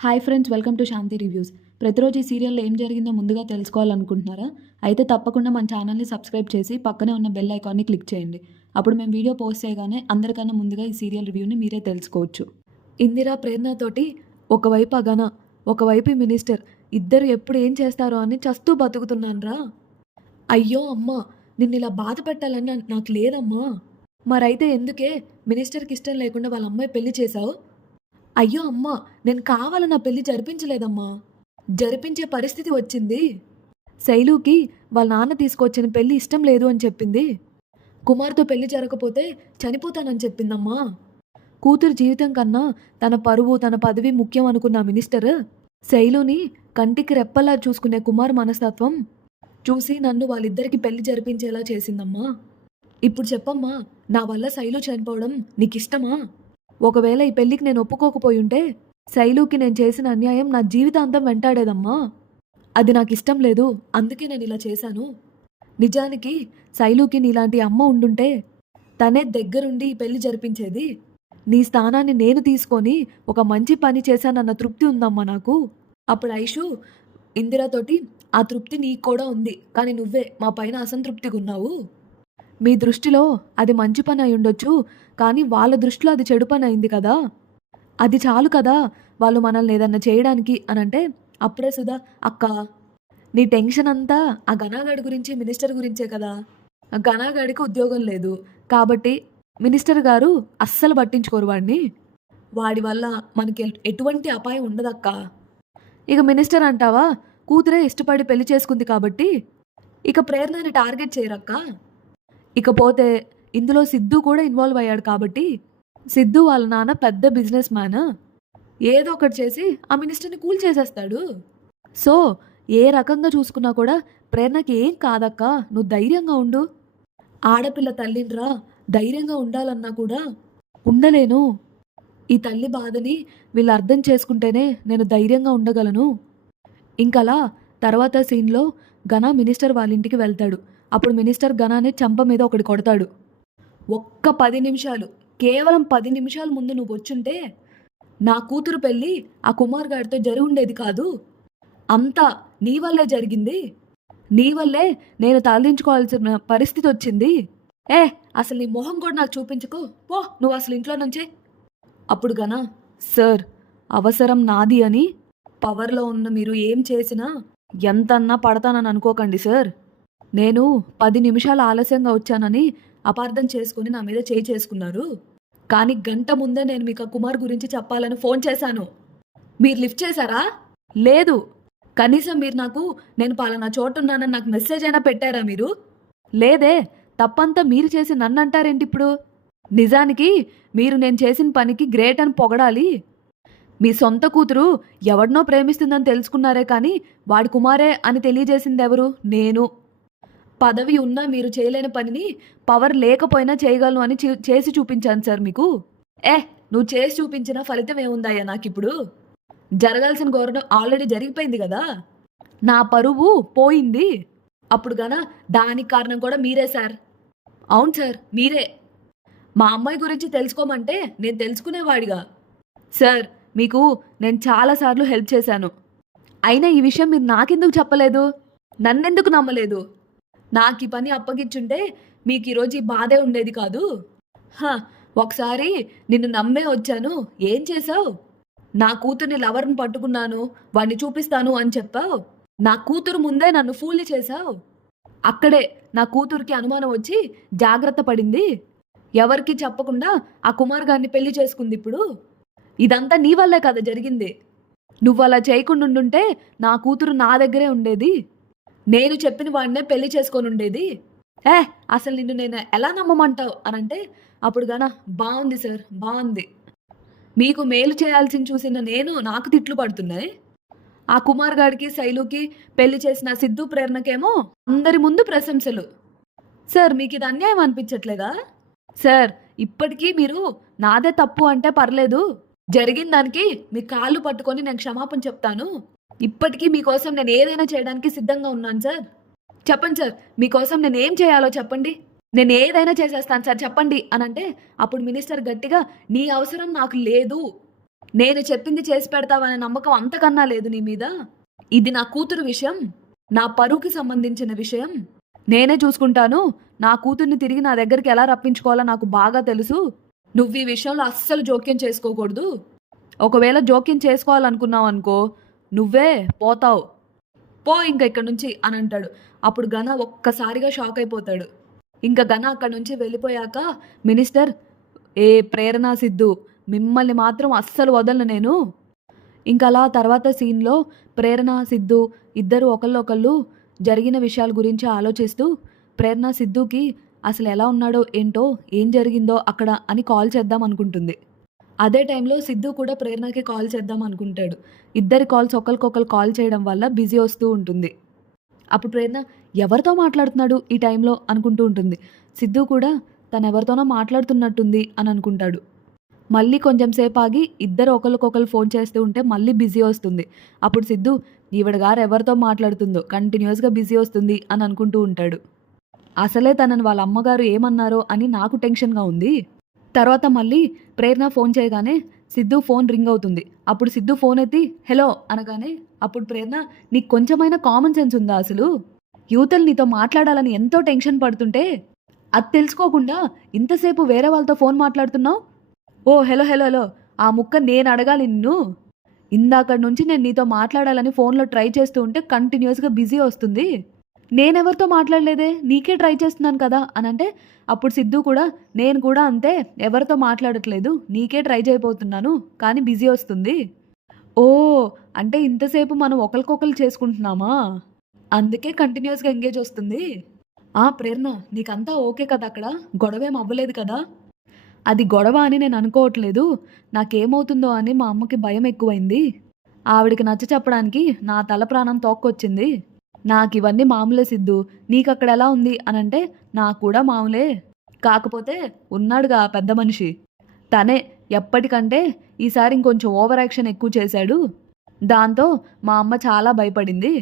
Hi friends, welcome to Shanti reviews. ప్రతిరోజు ఈ సీరియల్లో ఏం జరిగిందో ముందుగా తెలుసుకోవాలనుకుంటున్నారా? అయితే తప్పకుండా మన ఛానల్ని సబ్స్క్రైబ్ చేసి పక్కనే ఉన్న బెల్ ఐకాన్ని క్లిక్ చేయండి. అప్పుడు మేము వీడియో పోస్ట్ చేయగానే అందరికన్నా ముందుగా ఈ సీరియల్ రివ్యూని మీరే తెలుసుకోవచ్చు. ఇందిరా ప్రేరణతోటి ఒకవైపు అగన, ఒకవైపు ఈ మినిస్టర్ ఇద్దరు ఎప్పుడు ఏం చేస్తారో అని చస్తూ బతుకుతున్నానరా. అయ్యో అమ్మా, నిన్ను ఇలా బాధ పెట్టాలని నాకు లేదమ్మా. మరైతే ఎందుకే మినిస్టర్కి ఇష్టం లేకుండా వాళ్ళ అమ్మాయి పెళ్లి చేశావు? అయ్యో అమ్మా, నేను కావాలని నా పెళ్లి జరిపించలేదమ్మా. జరిపించే పరిస్థితి వచ్చింది. శైలుకి వాళ్ళ నాన్న తీసుకొచ్చిన పెళ్లి ఇష్టం లేదు అని చెప్పింది. కుమార్తో పెళ్లి జరగకపోతే చనిపోతానని చెప్పిందమ్మా. కూతురు జీవితం కన్నా తన పరువు, తన పదవి ముఖ్యం అనుకున్న మినిస్టర్ శైలుని కంటికి రెప్పలా చూసుకునే కుమార్ మనస్తత్వం చూసి నన్ను వాళ్ళిద్దరికి పెళ్లి జరిపించేలా చేసిందమ్మా. ఇప్పుడు చెప్పమ్మా, నా వల్ల శైలు చనిపోవడం నీకిష్టమా? ఒకవేళ ఈ పెళ్లికి నేను ఒప్పుకోకపోయి ఉంటే శైలుకి నేను చేసిన అన్యాయం నా జీవితాంతం వెంటాడేదమ్మా. అది నాకు ఇష్టం లేదు, అందుకే నేను ఇలా చేశాను. నిజానికి శైలుకి నీలాంటి అమ్మ ఉండుంటే తనే దగ్గరుండి ఈ పెళ్లి జరిపించేది. నీ స్థానాన్ని నేను తీసుకొని ఒక మంచి పని చేశానన్న తృప్తి ఉందమ్మా నాకు. అప్పుడు ఐషు ఇందిరాతోటి ఆ తృప్తి నీకు కూడా ఉంది, కానీ నువ్వే మా పైన అసంతృప్తిగా ఉన్నావు. మీ దృష్టిలో అది మంచి పని అయి ఉండొచ్చు, కానీ వాళ్ళ దృష్టిలో అది చెడు పని అయింది కదా. అది చాలు కదా వాళ్ళు మనల్ని ఏదన్నా చేయడానికి అని అంటే, అప్పుడే సుధా అక్క, నీ టెన్షన్ అంతా ఆ ఘనాగాడి గురించి, మినిస్టర్ గురించే కదా. ఆ ఘనాగాడికి ఉద్యోగం లేదు కాబట్టి మినిస్టర్ గారు అస్సలు పట్టించుకోరు వాడిని. వాడి వల్ల మనకి ఎటువంటి అపాయం ఉండదక్క. ఇక మినిస్టర్ అంటావా, కూతురే ఇష్టపడి పెళ్లి చేసుకుంది కాబట్టి ఇక ప్రేరణని టార్గెట్ చేయరక్క. ఇకపోతే ఇందులో సిద్ధు కూడా ఇన్వాల్వ్ అయ్యాడు కాబట్టి సిద్ధు వాళ్ళ నాన్న పెద్ద బిజినెస్ మ్యాన్, ఏదో ఒకటి చేసి ఆ మినిస్టర్ని కూల్ చేసేస్తాడు. సో ఏ రకంగా చూసుకున్నా కూడా ప్రేరణకి ఏం కాదక్క, నువ్వు ధైర్యంగా ఉండు. ఆడపిల్ల తల్లినిరా, ధైర్యంగా ఉండాలన్నా కూడా ఉండలేను. ఈ తల్లి బాధని వీళ్ళు అర్థం చేసుకుంటేనే నేను ధైర్యంగా ఉండగలను. ఇంకలా తర్వాత సీన్లో ఘనా మినిస్టర్ వాళ్ళ ఇంటికి వెళ్తాడు. అప్పుడు మినిస్టర్ ఘనాని చంప మీద ఒకటి కొడతాడు. ఒక్క 10 నిమిషాలు, కేవలం 10 నిమిషాల ముందు నువ్వు వచ్చుంటే నా కూతురు పెళ్ళి ఆ కుమార్ గారితో జరిగి ఉండేది కాదు. అంతా నీ వల్లే జరిగింది. నీ వల్లే నేను తలదించుకోవాల్సిన పరిస్థితి వచ్చింది. అసలు నీ మొహం కూడా నాకు చూపించుకో, పో నువ్వు అసలు ఇంట్లో నుంచే. అప్పుడు గనా, సార్ అవసరం నాది అని పవర్లో ఉన్న మీరు ఏం చేసినా ఎంతన్నా పడతానని అనుకోకండి సార్. నేను 10 నిమిషాలు ఆలస్యంగా వచ్చానని అపార్థం చేసుకుని నా మీద చేయి చేసుకున్నారు. కానీ గంట ముందే నేను మీకు ఆ కుమార్ గురించి చెప్పాలని ఫోన్ చేశాను. మీరు లిఫ్ట్ చేశారా? లేదు. కనీసం మీరు నాకు నేను పలానా చోటున్నానని నాకు మెసేజ్ అయినా పెట్టారా మీరు? లేదే. తప్పంతా మీరు చేసి నన్ను అంటారేంటి ఇప్పుడు? నిజానికి మీరు నేను చేసిన పనికి గ్రేట్ అని పొగడాలి. మీ సొంత కూతురు ఎవడినో ప్రేమిస్తుందని తెలుసుకున్నారే కానీ వాడి కుమారే అని తెలియజేసింది ఎవరు? నేను. పదవి ఉన్నా మీరు చేయలేని పనిని పవర్ లేకపోయినా చేయగలను అని చేసి చూపించాను సార్ మీకు. నువ్వు చేసి చూపించిన ఫలితం ఏముందయ్యా నాకిప్పుడు? జరగాల్సిన గౌరవం ఆల్రెడీ జరిగిపోయింది కదా. నా పరువు పోయింది. అప్పుడు గాన దానికి కారణం కూడా మీరే సార్. అవును సార్, మీరే. మా అమ్మాయి గురించి తెలుసుకోమంటే నేను తెలుసుకునేవాడిగా. సార్ మీకు నేను చాలాసార్లు హెల్ప్ చేశాను, అయినా ఈ విషయం మీరు నాకెందుకు చెప్పలేదు? నన్నెందుకు నమ్మలేదు? నాకు ఈ పని అప్పగించుంటే మీకు ఈరోజు ఈ బాధే ఉండేది కాదు. ఒకసారి నిన్ను నమ్మే వచ్చాను, ఏం చేసావు? నా కూతుర్ని లవర్ని పట్టుకున్నాను, వాడిని చూపిస్తాను అని చెప్పావు. నా కూతురు ముందే నన్ను ఫూల్ని చేశావు. అక్కడే నా కూతురికి అనుమానం వచ్చి జాగ్రత్త పడింది. ఎవరికి చెప్పకుండా ఆ కుమార్ గారిని పెళ్లి చేసుకుంది. ఇప్పుడు ఇదంతా నీ వల్లే కదా జరిగింది. నువ్వు అలా చేయకుండా ఉండుంటే నా కూతురు నా దగ్గరే ఉండేది. నేను చెప్పిన వాడినే పెళ్లి చేసుకొని ఉండేది. అసలు నిన్ను నేను ఎలా నమ్మమంటావు అనంటే అప్పుడు గాన బాగుంది సార్, బాగుంది. మీకు మేలు చేయాల్సింది చూసిన నేను నాకు తిట్లు పడుతున్నాయి. ఆ కుమార్ గారికి శైలుకి పెళ్లి చేసిన సిద్ధు ప్రేరణకేమో అందరి ముందు ప్రశంసలు. సార్ మీకు ఇది అన్యాయం అనిపించట్లేదా? సార్ ఇప్పటికీ మీరు నాదే తప్పు అంటే పర్లేదు, జరిగిన దానికి మీ కాళ్ళు పట్టుకొని నేను క్షమాపణ చెప్తాను. ఇప్పటికీ మీకోసం నేను ఏదైనా చేయడానికి సిద్ధంగా ఉన్నాను సార్. చెప్పండి సార్, మీకోసం నేను ఏం చేయాలో చెప్పండి, నేను ఏదైనా చేసేస్తాను సార్ చెప్పండి అనంటే అప్పుడు మినిస్టర్ గట్టిగా నీ అవసరం నాకు లేదు, నేను చెప్పింది చేసి పెడతావనే నమ్మకం అంతకన్నా లేదు నీ మీద. ఇది నా కూతురు విషయం. నా పరువుకి సంబంధించిన విషయం. నేనే చూసుకుంటాను. నా కూతుర్ని తిరిగి నా దగ్గరికి ఎలా రప్పించుకోవాలో నాకు బాగా తెలుసు. నువ్వు ఈ విషయంలో అస్సలు జోక్యం చేసుకోకూడదు. ఒకవేళ జోక్యం చేసుకోవాలనుకున్నావు అనుకో, నువ్వే పోతావు. పో ఇంక ఇక్కడి నుంచి అని అంటాడు. అప్పుడు ఘన ఒక్కసారిగా షాక్ అయిపోతాడు. ఇంకా ఘన అక్కడి నుంచి వెళ్ళిపోయాక మినిస్టర్, ఏ ప్రేరణ సిద్ధు, మిమ్మల్ని మాత్రం అస్సలు వదలను నేను. ఇంకా అలా తర్వాత సీన్లో ప్రేరణ సిద్ధు ఇద్దరు ఒకళ్ళొకళ్ళు జరిగిన విషయాల గురించి ఆలోచిస్తూ ప్రేరణ సిద్ధుకి అసలు ఎలా ఉన్నాడో ఏంటో ఏం జరిగిందో అక్కడ అని కాల్ చేద్దాం అనుకుంటుంది. అదే టైంలో సిద్ధు కూడా ప్రేరణకి కాల్ చేద్దాం అనుకుంటాడు. ఇద్దరి కాల్స్ ఒకరికొకరు కాల్ చేయడం వల్ల బిజీ వస్తూ ఉంటుంది. అప్పుడు ప్రేరణ ఎవరితో మాట్లాడుతున్నాడు ఈ టైంలో అనుకుంటూ ఉంటుంది. సిద్ధు కూడా తను ఎవరితోనో మాట్లాడుతున్నట్టుంది అని అనుకుంటాడు. మళ్ళీ కొంచెం సేపు ఆగి ఇద్దరు ఒకరికొకరు ఫోన్ చేస్తూ ఉంటే మళ్ళీ బిజీ వస్తుంది. అప్పుడు సిద్ధు ఈవిడ గారు ఎవరితో మాట్లాడుతుందో కంటిన్యూస్గా బిజీ వస్తుంది అని అనుకుంటూ ఉంటాడు. అసలే తనని వాళ్ళ అమ్మగారు ఏమన్నారో అని నాకు టెన్షన్గా ఉంది. తర్వాత మళ్ళీ ప్రేరణ ఫోన్ చేయగానే సిద్ధు ఫోన్ రింగ్ అవుతుంది. అప్పుడు సిద్ధు ఫోన్ ఎత్తి హలో అనగానే అప్పుడు ప్రేరణ నీకు కొంచెమైనా కామన్ సెన్స్ ఉందా అసలు? యువతలు నీతో మాట్లాడాలని ఎంతో టెన్షన్ పడుతుంటే అది తెలుసుకోకుండా ఇంతసేపు వేరే వాళ్ళతో ఫోన్ మాట్లాడుతున్నావు. ఓ హలో హలో హలో ఆ ముక్క నేను అడగాలి నిన్ను. ఇందాక నుంచి నేను నీతో మాట్లాడాలని ఫోన్లో ట్రై చేస్తూ ఉంటే కంటిన్యూస్గా బిజీ వస్తుంది. నేనెవరితో మాట్లాడలేదే, నీకే ట్రై చేస్తున్నాను కదా అని అంటే అప్పుడు సిద్ధు కూడా నేను కూడా అంతే, ఎవరితో మాట్లాడట్లేదు, నీకే ట్రై చేయబోతున్నాను కానీ బిజీ వస్తుంది. ఓ అంటే ఇంతసేపు మనం ఒకరికొకరు చేసుకుంటున్నామా, అందుకే కంటిన్యూస్గా ఎంగేజ్ వస్తుంది. ప్రేరణ నీకంతా ఓకే కదా, అక్కడ గొడవేం అవ్వలేదు కదా? అది గొడవ అని నేను అనుకోవట్లేదు, నాకేమవుతుందో అని మా అమ్మకి భయం ఎక్కువైంది. ఆవిడికి నచ్చ చెప్పడానికి నా తల ప్రాణం తోక్కొచ్చింది. నాకు ఇవన్నీ మామూలే సిద్ధు, నీకు అక్కడ ఎలా ఉంది అని అంటే నాకు కూడా మామూలే. కాకపోతే ఉన్నాడుగా పెద్ద మనిషి, తనే ఎప్పటికంటే ఈసారి ఇంకొంచెం ఓవర్ యాక్షన్ ఎక్కువ చేశాడు. దాంతో మా అమ్మ చాలా భయపడింది.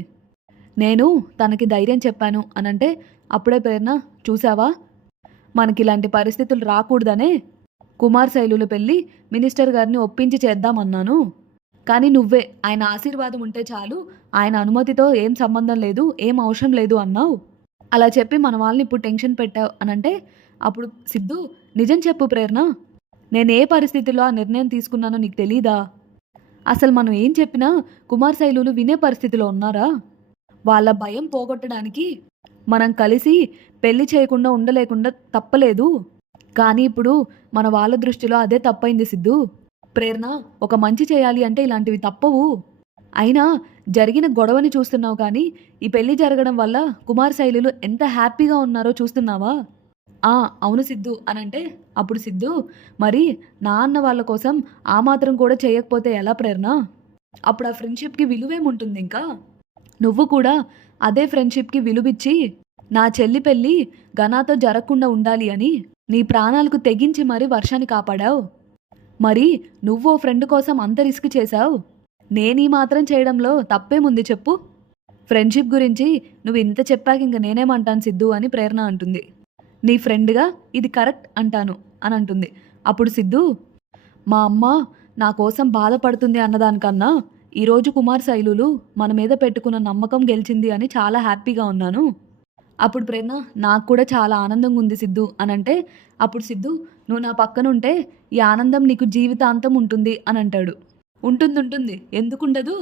నేను తనకి ధైర్యం చెప్పాను అనంటే అప్పుడే ప్రేరణ చూసావా, మనకి ఇలాంటి పరిస్థితులు రాకూడదనే కుమార్ శైలుల పెళ్ళి మినిస్టర్ గారిని ఒప్పించి చేద్దామన్నాను. కానీ నువ్వే ఆయన ఆశీర్వాదం ఉంటే చాలు, ఆయన అనుమతితో ఏం సంబంధం లేదు, ఏం అవసరం లేదు అన్నావు. అలా చెప్పి మన వాళ్ళని ఇప్పుడు టెన్షన్ పెట్టావు అనంటే అప్పుడు సిద్ధు నిజం చెప్పు ప్రేరణ, నేను ఏ పరిస్థితిలో ఆ నిర్ణయం తీసుకున్నానో నీకు తెలీదా? అసలు మనం ఏం చెప్పినా కుమార్ శైలులు వినే పరిస్థితిలో ఉన్నారా? వాళ్ళ భయం పోగొట్టడానికి మనం కలిసి పెళ్లి చేయకుండా ఉండలేకుండా తప్పలేదు. కానీ ఇప్పుడు మన వాళ్ళ దృష్టిలో అదే తప్పైంది సిద్ధు. ప్రేరణ ఒక మంచి చేయాలి అంటే ఇలాంటివి తప్పవు. అయినా జరిగిన గొడవని చూస్తున్నావు కానీ ఈ పెళ్లి జరగడం వల్ల కుమార్ శైలులు ఎంత హ్యాపీగా ఉన్నారో చూస్తున్నావా? అవును సిద్ధు అనంటే అప్పుడు సిద్ధు మరి నా అన్న వాళ్ళ కోసం ఆ మాత్రం కూడా చేయకపోతే ఎలా ప్రేరణ? అప్పుడు ఆ ఫ్రెండ్షిప్కి విలువేముంటుంది ఇంకా? నువ్వు కూడా అదే ఫ్రెండ్షిప్కి విలువిచ్చి నా చెల్లి పెళ్ళి ఘనాతో జరగకుండా ఉండాలి అని నీ ప్రాణాలకు తెగించి మరీ వర్షాన్ని కాపాడావు. మరి నువ్వు ఓ ఫ్రెండ్ కోసం అంత రిస్క్ చేశావు, నేనీ మాత్రం చేయడంలో తప్పేముంది చెప్పు? ఫ్రెండ్షిప్ గురించి నువ్వు ఇంత చెప్పాక ఇంక నేనేమంటాను సిద్ధు అని ప్రేరణ అంటుంది. నీ ఫ్రెండ్గా ఇది కరెక్ట్ అంటాను అని అంటుంది. అప్పుడు సిద్ధు మా అమ్మ నా కోసం బాధపడుతుంది అన్నదానికన్నా ఈరోజు కుమార్ శైలులు మన మీద పెట్టుకున్న నమ్మకం గెలిచింది అని చాలా హ్యాపీగా ఉన్నాను. అప్పుడు ప్రేరణ నాకు కూడా చాలా ఆనందంగా ఉంది సిద్ధు అనంటే అప్పుడు సిద్ధు నువ్వు నా పక్కన ఉంటే ఈ ఆనందం నీకు జీవితాంతం ఉంటుంది అని అంటాడు. ఉంటుంది ఎందుకుండదు?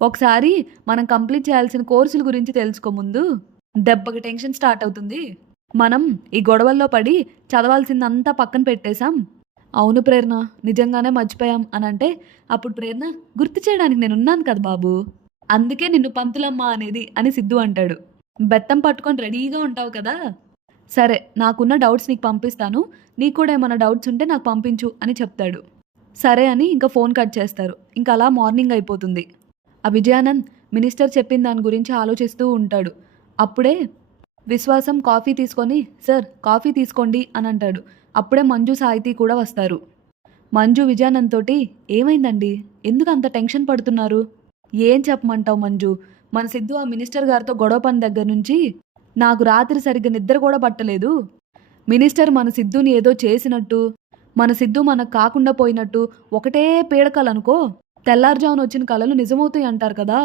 ఒకసారి మనం కంప్లీట్ చేయాల్సిన కోర్సుల గురించి తెలుసుకోముందు దెబ్బకి టెన్షన్ స్టార్ట్ అవుతుంది. మనం ఈ గొడవల్లో పడి చదవాల్సిందంతా పక్కన పెట్టేశాం. అవును ప్రేరణ నిజంగానే మర్చిపోయాం అనంటే అప్పుడు ప్రేరణ గుర్తు చేయడానికి నేనున్నాను కదా బాబు, అందుకే నిన్ను పంతులమ్మ అనేది అని సిద్ధు అంటాడు. బెత్తం పట్టుకొని రెడీగా ఉంటావు కదా, సరే నాకున్న డౌట్స్ నీకు పంపిస్తాను, నీకు కూడా ఏమైనా డౌట్స్ ఉంటే నాకు పంపించు అని చెప్తాడు. సరే అని ఇంకా ఫోన్ కట్ చేస్తారు. ఇంకా అలా మార్నింగ్ అయిపోతుంది. ఆ విజయానంద్ మినిస్టర్ చెప్పిన దాని గురించి ఆలోచిస్తూ ఉంటాడు. అప్పుడే విశ్వాసం కాఫీ తీసుకొని సార్ కాఫీ తీసుకోండి అని అంటాడు. అప్పుడే మంజు సాహితీ కూడా వస్తారు. మంజు విజయానంద్ తోటి ఏమైందండి, ఎందుకు అంత టెన్షన్ పడుతున్నారు? ఏం చెప్పమంటావు మంజు, మన సిద్ధు ఆ మినిస్టర్ గారితో గొడవ పని దగ్గర నుంచి నాకు రాత్రి సరిగ్గా నిద్ర కూడా పట్టలేదు. మినిస్టర్ మన సిద్ధుని ఏదో చేసినట్టు మన సిద్ధు మనకు కాకుండా పోయినట్టు ఒకటే పీడకలనుకో, తెల్లారుజామున వచ్చిన కలలు నిజమవుతాయి అంటారు కదా!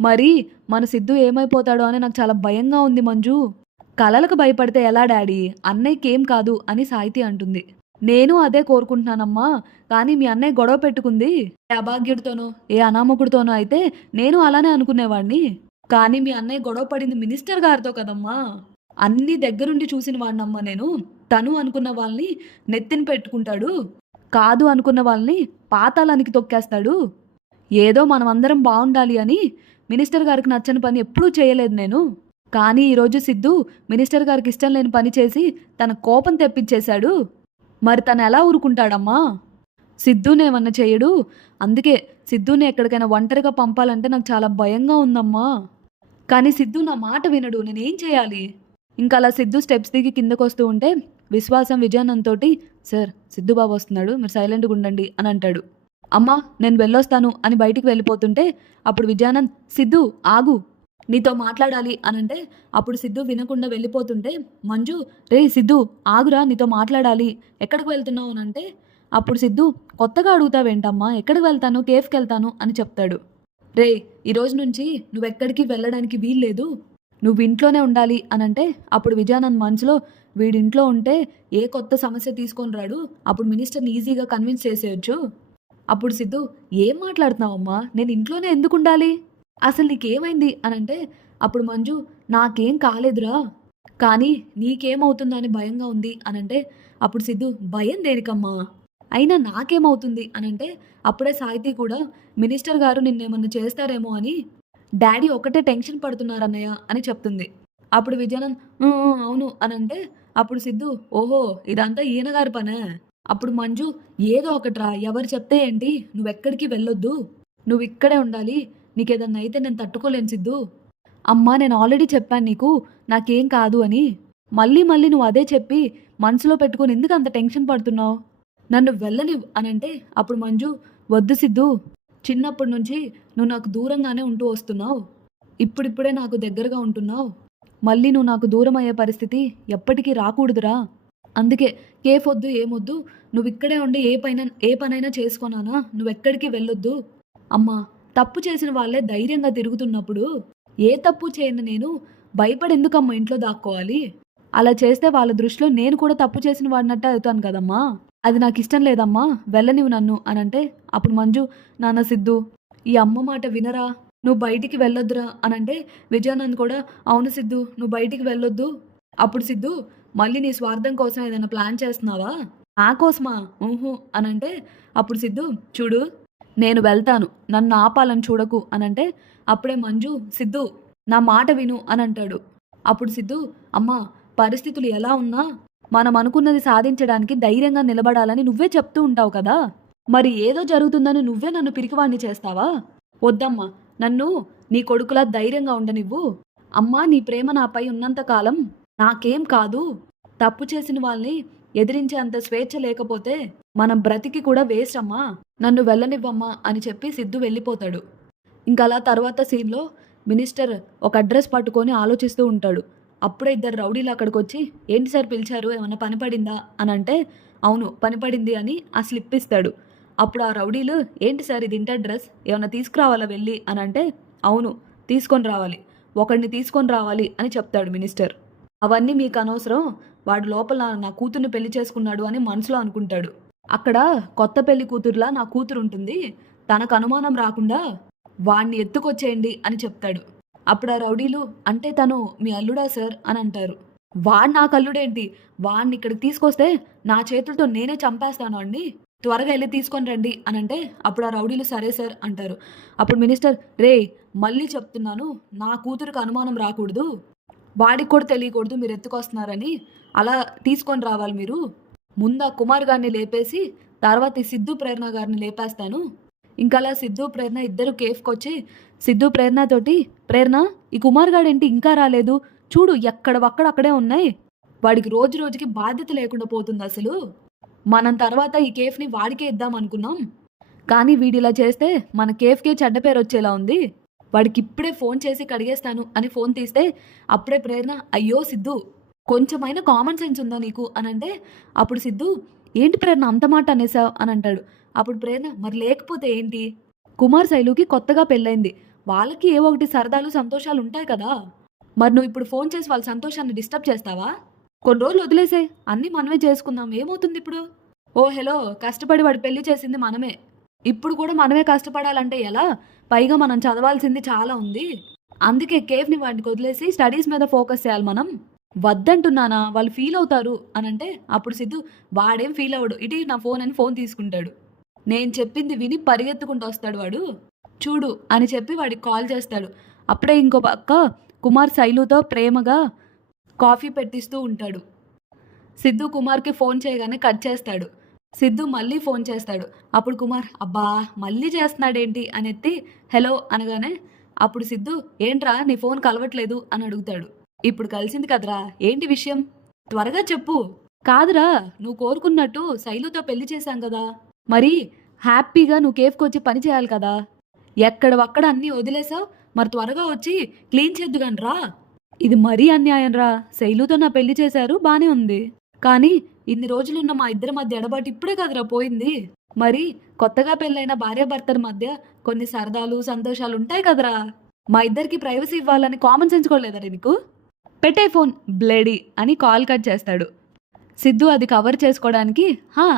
మరి మన సిద్ధు ఏమైపోతాడో అని నాకు చాలా భయంగా ఉంది మంజు. కలలకు భయపడితే ఎలా డాడీ? అన్నయ్యకేం కాదు అని సాయితి అంటుంది. నేను అదే కోరుకుంటున్నానమ్మా. కానీ మీ అన్నయ్య గొడవ పెట్టుకుంది ఏ అభాగ్యుడితోనో, ఏ అనామకుడితోనో అయితే నేను అలానే అనుకునేవాడిని. కానీ మీ అన్నయ్య గొడవ పడింది మినిస్టర్ గారితో కదమ్మా! అన్నీ దగ్గరుండి చూసిన వాడినమ్మా నేను. తను అనుకున్న వాళ్ళని నెత్తిన పెట్టుకుంటాడు. కాదు అనుకున్న వాళ్ళని పాతాళానికి తొక్కేస్తాడు. ఏదో మనమందరం బావుండాలి అని మినిస్టర్ గారికి నచ్చని పని ఎప్పుడూ చేయలేదు నేను. కానీ ఈరోజు సిద్ధు మినిస్టర్ గారికి ఇష్టం లేని పని చేసి తన కోపం తెప్పించేశాడు. మరి తను ఎలా ఊరుకుంటాడమ్మా? సిద్ధునేమన్నా చేయడు. అందుకే సిద్ధుని ఎక్కడికైనా ఒంటరిగా పంపాలంటే నాకు చాలా భయంగా ఉందమ్మా. కానీ సిద్ధు నా మాట వినడు. నేనేం చేయాలి? ఇంకా అలా సిద్ధు స్టెప్స్ దిగి కిందకొస్తూ ఉంటే విశ్వాసం విజయానందతోటి సార్ సిద్ధు బాబు వస్తున్నాడు, మీరు సైలెంట్గా ఉండండి అని అంటాడు. అమ్మా నేను వెళ్ళొస్తాను అని బయటికి వెళ్ళిపోతుంటే అప్పుడు విజయానంద్ సిద్ధు ఆగు, నీతో మాట్లాడాలి అనంటే అప్పుడు సిద్ధు వినకుండా వెళ్ళిపోతుంటే మంజు రే సిద్ధు ఆగురా నీతో మాట్లాడాలి, ఎక్కడికి వెళ్తున్నావు అని అంటే అప్పుడు సిద్ధు కొత్తగా అడుగుతావేంటమ్మా, ఎక్కడికి వెళ్తాను, కేఫ్కి వెళ్తాను అని చెప్తాడు. రే ఈరోజు నుంచి నువ్వెక్కడికి వెళ్ళడానికి వీల్లేదు, నువ్వు ఇంట్లోనే ఉండాలి అనంటే అప్పుడు విజయానంద్ మనసులో వీడింట్లో ఉంటే ఏ కొత్త సమస్య తీసుకొని రాడు, అప్పుడు మినిస్టర్ని ఈజీగా కన్విన్స్ చేసేయచ్చు. అప్పుడు సిద్ధు ఏం మాట్లాడుతున్నావమ్మా, నేను ఇంట్లోనే ఎందుకు ఉండాలి, అసలు నీకేమైంది అనంటే అప్పుడు మంజు నాకేం కాలేదురా కానీ నీకేమవుతుందో అని భయంగా ఉంది అనంటే అప్పుడు సిద్ధు భయం దేనికమ్మా, అయినా నాకేమవుతుంది అనంటే అప్పుడే సాయితి కూడా మినిస్టర్ గారు నిన్నేమన్నా చేస్తారేమో అని డాడీ ఒకటే టెన్షన్ పడుతున్నారన్నయ్య అని చెప్తుంది. అప్పుడు విజయానంద్ అవును అనంటే అప్పుడు సిద్ధు ఓహో ఇదంతా ఈయన గారి పనే. అప్పుడు మంజు ఏదో ఒకట్రా, ఎవరు చెప్తే ఏంటి, నువ్వెక్కడికి వెళ్ళొద్దు, నువ్వు ఇక్కడే ఉండాలి, నీకేదన్నా అయితే నేను తట్టుకోలేను సిద్ధు. అమ్మా నేను ఆల్రెడీ చెప్పాను నీకు నాకేం కాదు అని, మళ్ళీ మళ్ళీ నువ్వు అదే చెప్పి మనసులో పెట్టుకొని ఎందుకు అంత టెన్షన్ పడుతున్నావు, నన్ను వెళ్ళనివ్వు అనంటే అప్పుడు మంజు వద్దు సిద్ధు, చిన్నప్పటి నుంచి నువ్వు నాకు దూరంగానే ఉంటూ వస్తున్నావు, ఇప్పుడిప్పుడే నాకు దగ్గరగా ఉంటున్నావు, మళ్ళీ నువ్వు నాకు దూరం అయ్యే పరిస్థితి ఎప్పటికీ రాకూడదురా, అందుకే కేఫ్ వద్దు ఏమొద్దు, నువ్వు ఇక్కడే ఉండి ఏ పనైనా చేసుకోనానా, నువ్వెక్కడికి వెళ్ళొద్దు. అమ్మా తప్పు చేసిన వాళ్ళే ధైర్యంగా తిరుగుతున్నప్పుడు ఏ తప్పు చేయను నేను భయపడెందుకమ్మా ఇంట్లో దాక్కోవాలి, అలా చేస్తే వాళ్ళ దృష్టిలో నేను కూడా తప్పు చేసిన వాడినట్టు అవుతాను కదమ్మా, అది నాకు ఇష్టం లేదమ్మా, వెళ్ళనివ్వు నన్ను అనంటే అప్పుడు మంజు నాన్న సిద్ధు ఈ అమ్మ మాట వినరా, నువ్వు బయటికి వెళ్ళొద్దురా అనంటే విజయానంద్ కూడా అవును సిద్ధు నువ్వు బయటికి వెళ్ళొద్దు. అప్పుడు సిద్ధు మళ్ళీ నీ స్వార్థం కోసం ఏదైనా ప్లాన్ చేస్తున్నావా, నా కోసమా ఊహు అనంటే అప్పుడు సిద్ధు చూడు నేను వెళ్తాను, నన్ను ఆపాలని చూడకు అనంటే అప్పుడే మంజు సిద్ధు నా మాట విను అని అంటాడు. అప్పుడు సిద్ధు అమ్మా పరిస్థితులు ఎలా ఉన్నా మనం అనుకున్నది సాధించడానికి ధైర్యంగా నిలబడాలని నువ్వే చెప్తూ ఉంటావు కదా, మరి ఏదో జరుగుతుందని నువ్వే నన్ను పిరికివాణ్ణి చేస్తావా, వద్దమ్మా నన్ను నీ కొడుకులా ధైర్యంగా ఉండనివ్వు, అమ్మా నీ ప్రేమ నాపై ఉన్నంతకాలం నాకేం కాదు, తప్పు చేసిన వాళ్ళని ఎదిరించే అంత స్వేచ్ఛ లేకపోతే మనం బ్రతికి కూడా వేస్ట్ అమ్మా, నన్ను వెళ్ళనివ్వమ్మా అని చెప్పి సిద్ధు వెళ్ళిపోతాడు. ఇంకా అలా తర్వాత సీన్లో మినిస్టర్ ఒక అడ్రస్ పట్టుకొని ఆలోచిస్తూ ఉంటాడు. అప్పుడే ఇద్దరు రౌడీలు అక్కడికి వచ్చి ఏంటి సార్ పిలిచారు, ఏమన్నా పని పడిందా అని అంటే అవును పని పడింది అని ఆ స్లిప్ ఇస్తాడు. అప్పుడు ఆ రౌడీలు ఏంటి సార్ ఇది ఇంటి అడ్రస్, ఏమన్నా తీసుకురావాలా వెళ్ళి అని అంటే అవును తీసుకొని రావాలి, ఒకడిని తీసుకొని రావాలి అని చెప్తాడు మినిస్టర్. అవన్నీ మీకు అనవసరం, వాడు లోపల నా కూతుర్ని పెళ్లి చేసుకున్నాడు అని మనసులో అనుకుంటాడు. అక్కడ కొత్త పెళ్లి కూతురులా నా కూతురు ఉంటుంది, తనకు అనుమానం రాకుండా వాణ్ణి ఎత్తుకొచ్చేయండి అని చెప్తాడు. అప్పుడు ఆ రౌడీలు అంటే తను మీ అల్లుడా సార్ అని అంటారు. వాడు నాకు అల్లుడేంటి, వాడిని ఇక్కడికి తీసుకొస్తే నా చేతులతో నేనే చంపేస్తాను అండి, త్వరగా వెళ్ళి తీసుకొని రండి అని అంటే అప్పుడు ఆ రౌడీలు సరే సార్ అంటారు. అప్పుడు మినిస్టర్ రే మళ్ళీ చెప్తున్నాను నా కూతురికి అనుమానం రాకూడదు, వాడికి కూడా తెలియకూడదు మీరు ఎత్తుకొస్తున్నారని, అలా తీసుకొని రావాలి మీరు, ముందు ఆ కుమార్ గారిని లేపేసి తర్వాత ఈ సిద్ధు ప్రేరణ గారిని లేపేస్తాను. ఇంకా అలా సిద్ధు ప్రేరణ ఇద్దరు కేఫ్కి వచ్చి సిద్ధు ప్రేరణతోటి ప్రేరణ ఈ కుమార్ గాడేంటి ఇంకా రాలేదు, చూడు ఎక్కడవక్కడ అక్కడే ఉన్నాయి, వాడికి రోజు రోజుకి బాధ్యత లేకుండా పోతుంది, అసలు మనం తర్వాత ఈ కేఫ్ని వాడికే ఇద్దాం అనుకున్నాం కానీ వీడిలా చేస్తే మన కేఫ్కే చెడ్డ పేరు వచ్చేలా ఉంది, వాడికి ఇప్పుడే ఫోన్ చేసి కడిగేస్తాను అని ఫోన్ తీస్తే అప్పుడే ప్రేరణ అయ్యో సిద్ధు కొంచెమైనా కామన్ సెన్స్ ఉందా నీకు అనంటే అప్పుడు సిద్ధు ఏంటి ప్రేరణ అంత మాట అనేసావు అని అంటాడు. అప్పుడు ప్రేరణ మరి లేకపోతే ఏంటి, కుమార్ శైలుకి కొత్తగా పెళ్ళైంది, వాళ్ళకి ఏ ఒకటి సరదాలు సంతోషాలు ఉంటాయి కదా, మరి నువ్వు ఇప్పుడు ఫోన్ చేసి వాళ్ళ సంతోషాన్ని డిస్టర్బ్ చేస్తావా? కొన్ని రోజులు వదిలేసే, అన్నీ మనమే చేసుకుందాం, ఏమవుతుంది ఇప్పుడు? ఓ హలో, కష్టపడి వాడి పెళ్లి చేసింది మనమే, ఇప్పుడు కూడా మనమే కష్టపడాలంటే ఎలా? పైగా మనం చదవాల్సింది చాలా ఉంది, అందుకే కేఫ్ని వాడికి వదిలేసి స్టడీస్ మీద ఫోకస్ చేయాలి మనం. వద్దంటున్నానా, వాళ్ళు ఫీల్ అవుతారు అని అంటే అప్పుడు సిద్ధు వాడేం ఫీల్ అవ్వడు, ఇటీ నా ఫోన్ అని ఫోన్ తీసుకుంటాడు. నేను చెప్పింది విని పరిగెత్తుకుంటూ వస్తాడు వాడు, చూడు అని చెప్పి వాడికి కాల్ చేస్తాడు. అప్పుడే ఇంకో పక్క కుమార్ శైలుతో ప్రేమగా కాఫీ పెట్టిస్తూ ఉంటాడు. సిద్ధు కుమార్కి ఫోన్ చేయగానే కట్ చేస్తాడు. సిద్ధు మళ్ళీ ఫోన్ చేస్తాడు. అప్పుడు కుమార్ అబ్బా మళ్ళీ చేస్తున్నాడేంటి అని ఎత్తి హలో అనగానే అప్పుడు సిద్ధు ఏంట్రా నీ ఫోన్ కలవట్లేదు అని అడుగుతాడు. ఇప్పుడు కలిసింది కదరా, ఏంటి విషయం, త్వరగా చెప్పు. కాదురా, నువ్వు కోరుకున్నట్టు శైలుతో పెళ్లి చేశాం కదా, మరి హ్యాపీగా నువ్వు కేఫ్కి వచ్చి పని చేయాలి కదా, ఎక్కడవక్కడ అన్నీ వదిలేసావు, మరి త్వరగా వచ్చి క్లీన్ చేద్దుగాని రా. ఇది మరీ అన్యాయం రా, శైలుతో నా పెళ్లి చేశారు బానే ఉంది, కానీ ఇన్ని రోజులున్న మా ఇద్దరి మధ్య ఎడబాటు ఇప్పుడే కదరా పోయింది, మరి కొత్తగా పెళ్ళైన భార్యాభర్తల మధ్య కొన్ని సరదాలు సంతోషాలు ఉంటాయి కదరా, మా ఇద్దరికి ప్రైవసీ ఇవ్వాలని కామన్ సెన్స్ కూడా లేదరా నీకు, పెట్టే ఫోన్ బ్లేడీ అని కాల్ కట్ చేస్తాడు. సిద్ధు అది కవర్ చేసుకోవడానికి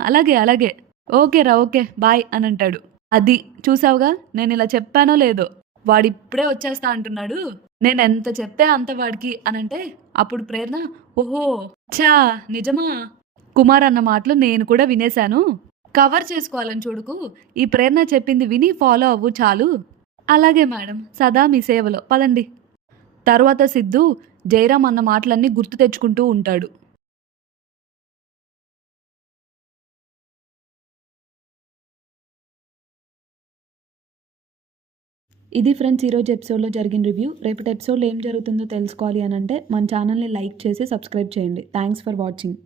అలాగే అలాగే ఓకేరా ఓకే బాయ్ అని అంటాడు. అది చూసావుగా, నేను ఇలా చెప్పానో లేదో, వాడిప్పుడే వచ్చేస్తా అంటున్నాడు, నేను ఎంత చెప్తే అంత వాడికి అనంటే అప్పుడు ప్రేరణ ఓహో చా నిజమా, కుమార్ అన్న మాటలు నేను కూడా వినేశాను, కవర్ చేసుకోవాలని చూడుకు, ఈ ప్రేరణ చెప్పింది విని ఫాలో అవ్వు చాలు. అలాగే మేడం, సదా మీ సేవలో, పదండి. తర్వాత సిద్ధు జయరాం అన్న మాటలన్నీ గుర్తు తెచ్చుకుంటూ ఉంటాడు. ఇది ఫ్రెండ్స్ ఈరోజు ఎపిసోడ్లో జరిగిన రివ్యూ. రేపటి ఎపిసోడ్లో ఏం జరుగుతుందో తెలుసుకోవాలి అని అంటే మన ఛానల్ని లైక్ చేసి సబ్స్క్రైబ్ చేయండి. Thanks for watching.